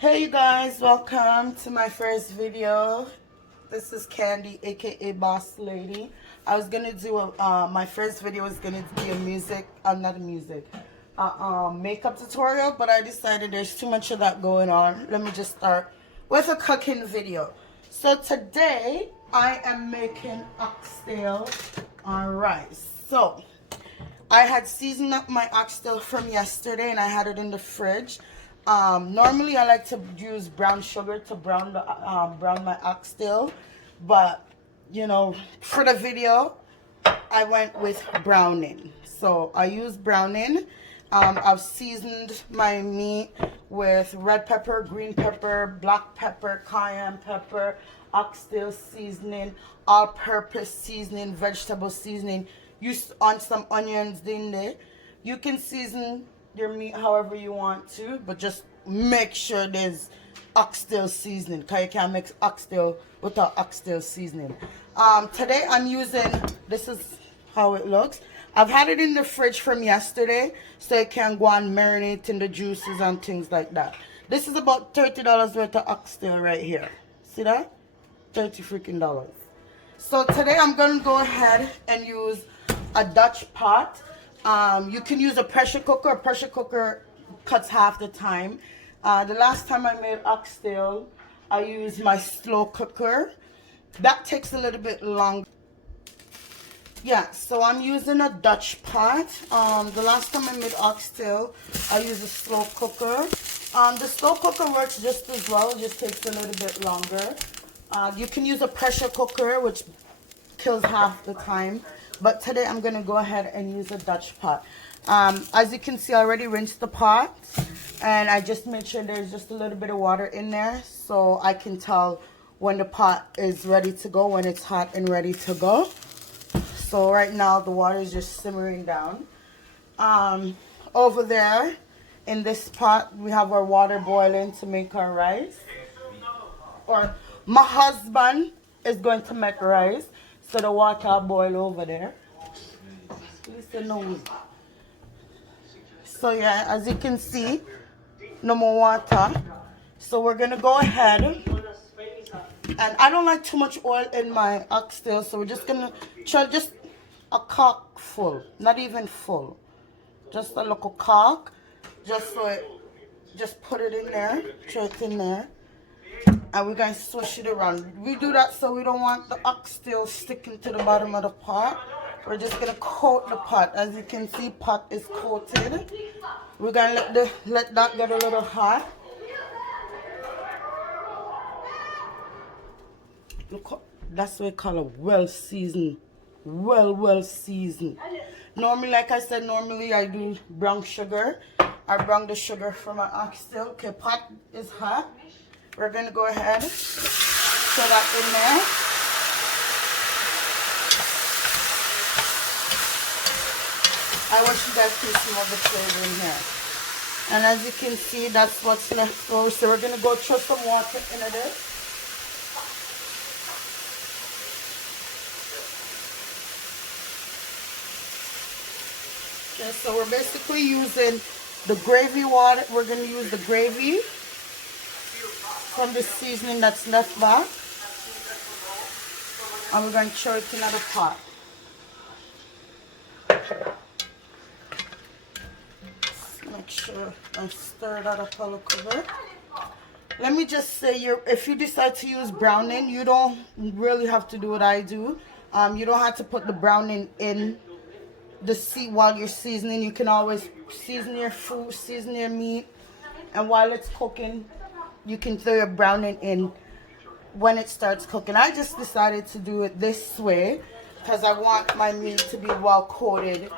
Hey you guys, welcome to my first video. This is Candy, aka Boss Lady. I was gonna do my first video was gonna be a makeup tutorial, but I decided there's too much of that going on. Let me just start with a cooking video. So today I am making oxtail on rice. So I had seasoned up my oxtail from yesterday and I had it in the fridge. Normally I like to use brown sugar to brown my oxtail, but you know, for the video I went with browning. So I used browning. I've seasoned my meat with red pepper, green pepper, black pepper, cayenne pepper, oxtail seasoning, all-purpose seasoning, vegetable seasoning. Use on some onions in there. You can season your meat however you want to, but just make sure there's oxtail seasoning, because you can't mix oxtail without oxtail seasoning. Today I'm using, this is how it looks. I've had it in the fridge from yesterday, so it can go and marinate in the juices and things like that. This is about $30 worth of oxtail right here. See that? $30 freaking dollars. So today I'm going to go ahead and use a Dutch pot. You can use a pressure cooker. A pressure cooker cuts half the time. The last time I made oxtail, I used my slow cooker. That takes a little bit longer. Yeah, so I'm using a Dutch pot. The last time I made oxtail, I used a slow cooker. The slow cooker works just as well, it just takes a little bit longer. You can use a pressure cooker, which kills half the time. But today I'm going to go ahead and use a Dutch pot. As you can see, I already rinsed the pot. And I just made sure there's just a little bit of water in there, so I can tell when the pot is ready to go, when it's hot and ready to go. So right now the water is just simmering down. Over there in this pot we have our water boiling to make our rice. Or my husband is going to make rice, so the water boil over there. So yeah, as you can see, no more water. So we're gonna go ahead, and I don't like too much oil in my oxtail, so we're just gonna try just a cock full, not even full, just a little cock, just so it, just put it in there, throw it in there, and we're going to swish it around. We do that so we don't want the oxtail sticking to the bottom of the pot. We're just going to coat the pot. As you can see, pot is coated. We're going to let that get a little hot. Look, that's what we call a well seasoned. Well seasoned. Normally, like I said, normally I do brown sugar. I brown the sugar for my oxtail. Okay, pot is hot. We're going to go ahead, throw that in there. I wish you guys could smell the flavor in here. And as you can see, that's what's left over. So we're going to go throw some water into this. Okay, so we're basically using the gravy water. We're going to use the gravy from the seasoning that's left back, and we're going to throw it in another pot. Make sure I stir that up a little bit. Let me just say, if you decide to use browning, you don't really have to do what I do. You don't have to put the browning in the seed while you're seasoning. You can always season your food, season your meat, and while it's cooking, you can throw your browning in when it starts cooking. I just decided to do it this way because I want my meat to be well coated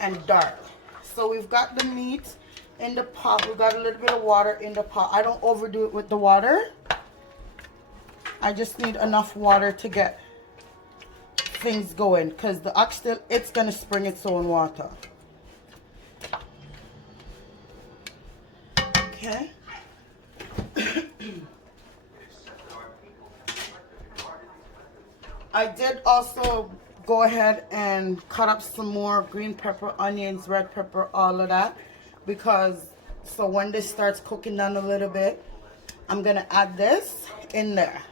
and dark. So we've got the meat in the pot. We've got a little bit of water in the pot. I don't overdo it with the water. I just need enough water to get things going, because the oxtail, it's going to spring its own water. Okay. I did also go ahead and cut up some more green pepper, onions, red pepper, all of that, because so when this starts cooking down a little bit, I'm gonna add this in there.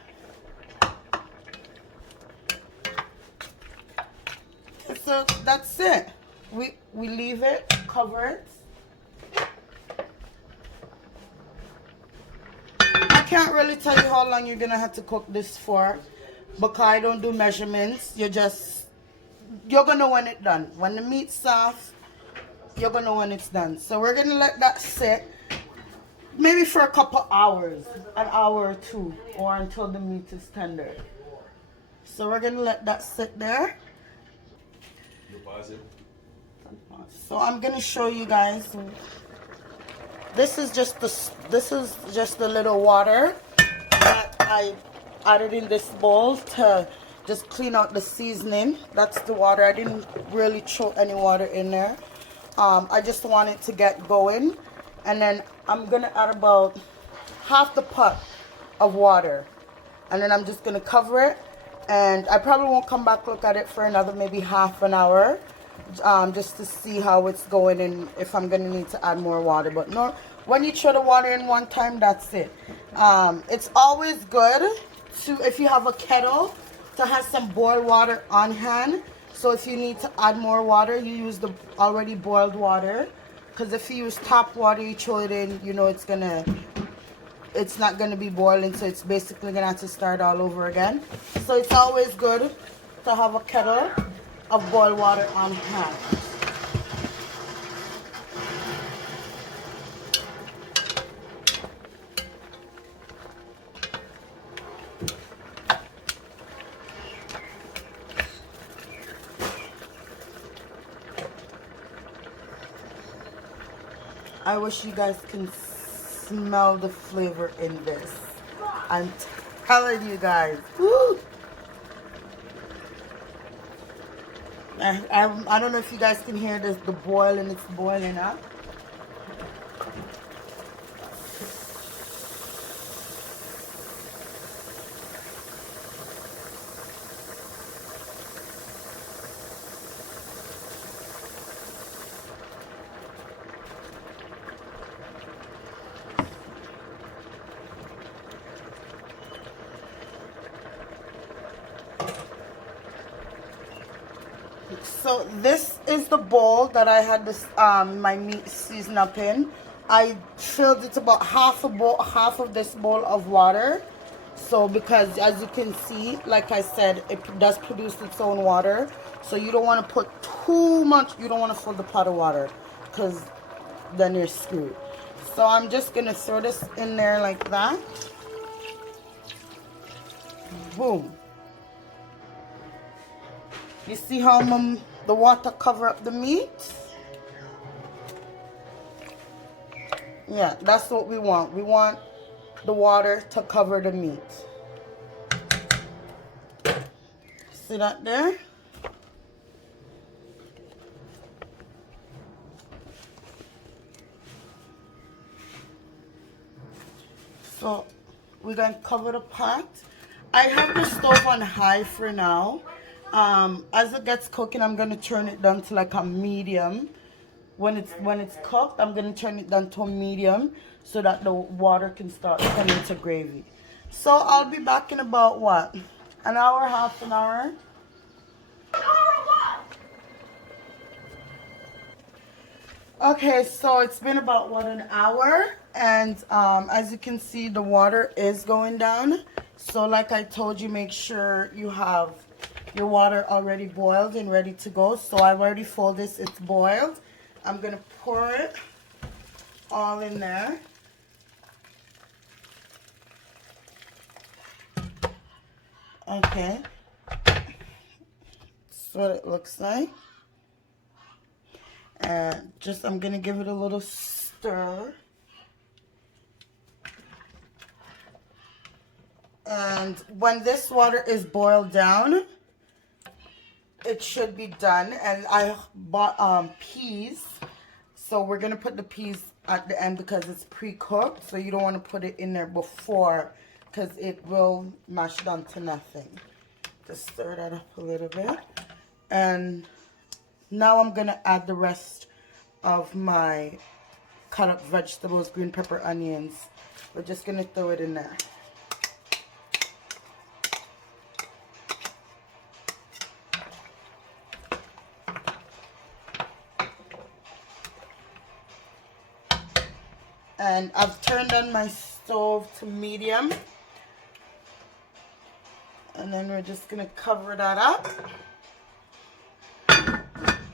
So that's it. We leave it, cover it. I can't really tell you how long you're gonna have to cook this for, because I don't do measurements. You're gonna know when it's done. When the meat's soft, you're gonna know when it's done. So we're gonna let that sit maybe for a couple hours, an hour or two, or until the meat is tender. So we're gonna let that sit there. So I'm gonna show you guys. This is just the little water that I added in this bowl to just clean out the seasoning. That's the water. I didn't really throw any water in there. I just want it to get going, and then I'm gonna add about half the pot of water, and then I'm just gonna cover it, and I probably won't come back look at it for another maybe half an hour, just to see how it's going and if I'm gonna need to add more water. But no, when you throw the water in one time, that's it. It's always good to, if you have a kettle, to have some boiled water on hand. So if you need to add more water, you use the already boiled water. Because if you use tap water, you throw it in, you know it's not gonna be boiling, so it's basically gonna have to start all over again. So it's always good to have a kettle of boiled water on hand. I wish you guys can smell the flavor in this. I'm telling you guys. Woo! I don't know if you guys can hear this, the boiling, it's boiling up. So this is the bowl that I had this my meat seasoned up in. I filled it about half of this bowl of water. So because as you can see, like I said, it does produce its own water. So you don't want to put too much. You don't want to fill the pot of water, because then you're screwed. So I'm just gonna throw this in there like that. Boom. You see how the water cover up the meat? Yeah, that's what we want. We want the water to cover the meat. See that there? So we're going to cover the pot. I have the stove on high for now. As it gets cooking, I'm going to turn it down to like a medium. When it's cooked, I'm going to turn it down to a medium so that the water can start turning to gravy. So I'll be back in about what? An hour, half an hour? Okay, so it's been about what, an hour, and as you can see, the water is going down. So like I told you, make sure you have your water already boiled and ready to go. So I've already filled this, it's boiled. I'm gonna pour it all in there. Okay, that's what it looks like. And just, I'm gonna give it a little stir. And when this water is boiled down, it should be done. And I bought peas, so we're gonna put the peas at the end because it's pre-cooked, so you don't want to put it in there before, because it will mash down to nothing. Just stir that up a little bit. And now I'm gonna add the rest of my cut up vegetables, green pepper, onions, We're just gonna throw it in there. And I've turned on my stove to medium. And then we're just gonna cover that up.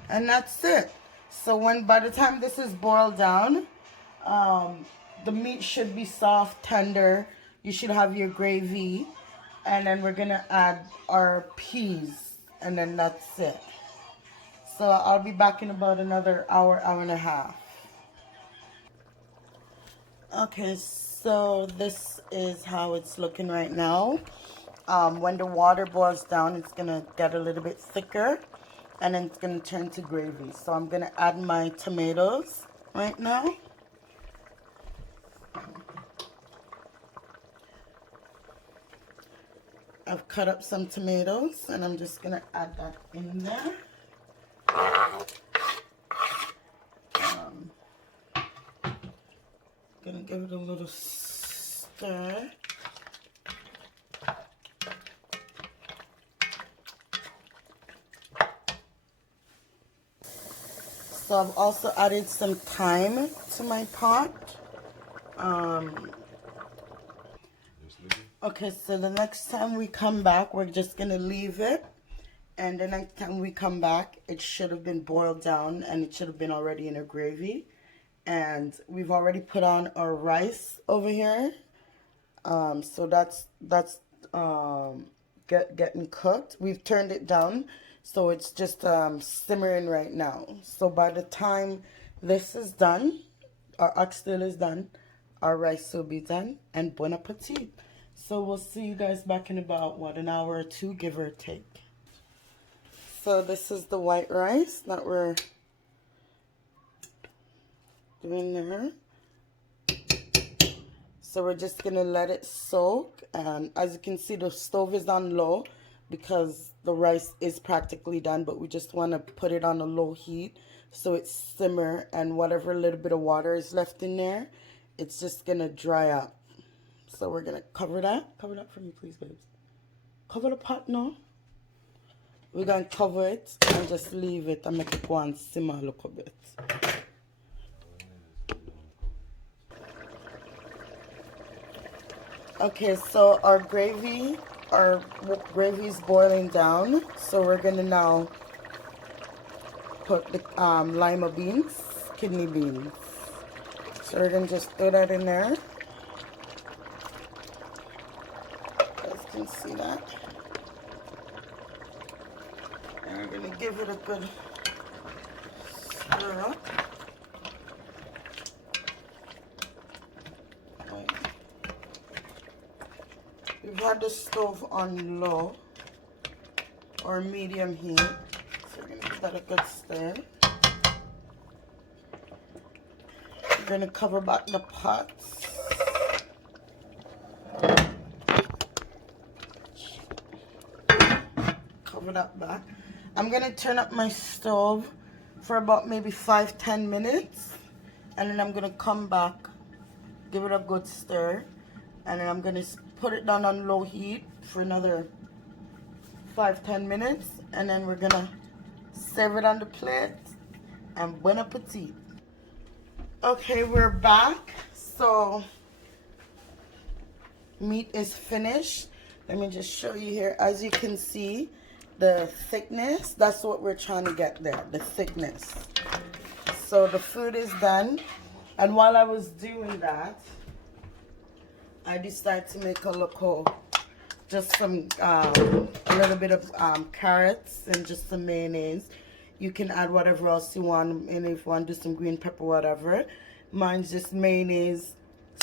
And that's it. So by the time this is boiled down, the meat should be soft, tender. You should have your gravy. And then we're gonna add our peas. And then that's it. So I'll be back in about another hour, hour and a half. Okay, so this is how it's looking right now. When the water boils down, it's gonna get a little bit thicker, and then it's gonna turn to gravy. So I'm gonna add my tomatoes right now. I've cut up some tomatoes, and I'm just gonna add that in there. Gonna give it a little stir. So I've also added some thyme to my pot. Okay, so the next time we come back, we're just gonna leave it. And the next time we come back, it should have been boiled down and it should have been already in a gravy. And we've already put on our rice over here. So that's getting cooked. We've turned it down, so it's just simmering right now. So by the time this is done, our oxtail is done, our rice will be done, and bon appetit. So we'll see you guys back in about, what, an hour or two, give or take. So this is the white rice that we're doing there. So we're just gonna let it soak, and as you can see, the stove is on low because the rice is practically done, but we just want to put it on a low heat so it simmer, and whatever little bit of water is left in there, it's just gonna dry up. So we're gonna cover that. Cover that for me, please, babes. Cover the pot now. We're gonna cover it and just leave it and make it go and simmer a little bit. Okay, so our gravy is boiling down. So we're gonna now put the lima beans, kidney beans. So we're gonna just throw that in there. You guys can see that. And we're gonna give it a good stir up. We've had the stove on low or medium heat, so we're going to give that a good stir. We're going to cover back the pot. Cover that back. I'm going to turn up my stove for about maybe 5-10 minutes, and then I'm going to come back, give it a good stir, and then I'm going to put it down on low heat for another 5-10 minutes, and then we're gonna serve it on the plate, and bon appetit. Okay, we're back. So meat is finished. Let me just show you here. As you can see, the thickness, that's what we're trying to get there, the thickness. So the food is done, and while I was doing that, I decided to make a local, just some, a little bit of carrots and just some mayonnaise. You can add whatever else you want, and if you want to do some green pepper, whatever. Mine's just mayonnaise,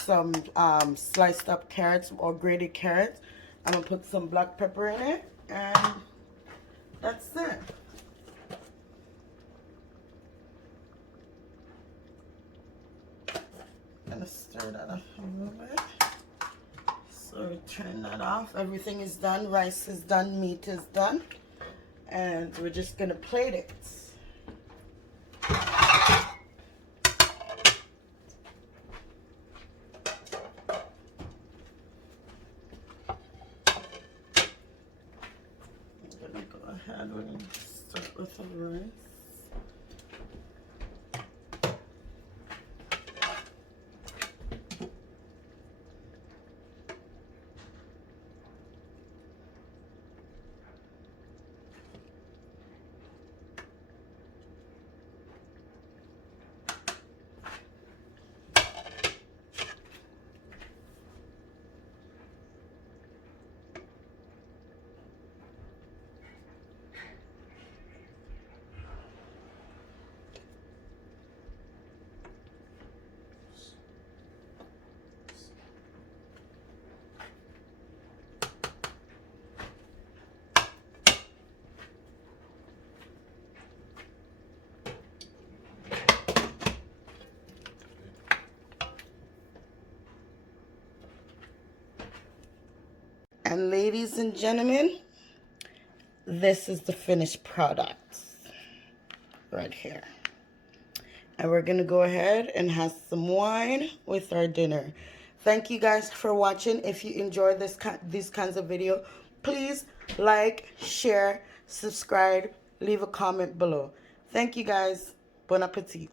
some sliced up carrots or grated carrots. I'm going to put some black pepper in it, and that's it. I'm going to stir that up a little bit. So we turn that off. Everything is done. Rice is done. Meat is done. And we're just going to plate it. ahead. We're going to start with the rice. And ladies and gentlemen, this is the finished product right here. And we're going to go ahead and have some wine with our dinner. Thank you guys for watching. If you enjoyed these kinds of video, please like, share, subscribe, leave a comment below. Thank you guys. Bon appetit.